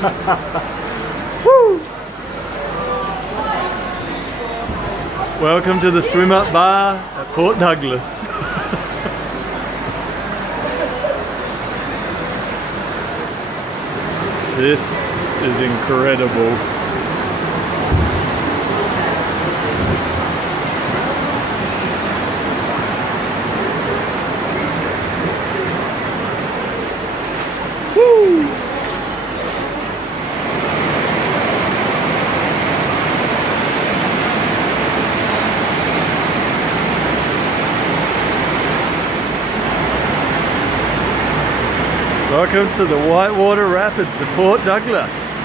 Woo! Welcome to the Swim Up Bar at Port Douglas. This is incredible. Woo! Welcome to the Whitewater Rapids of Port Douglas.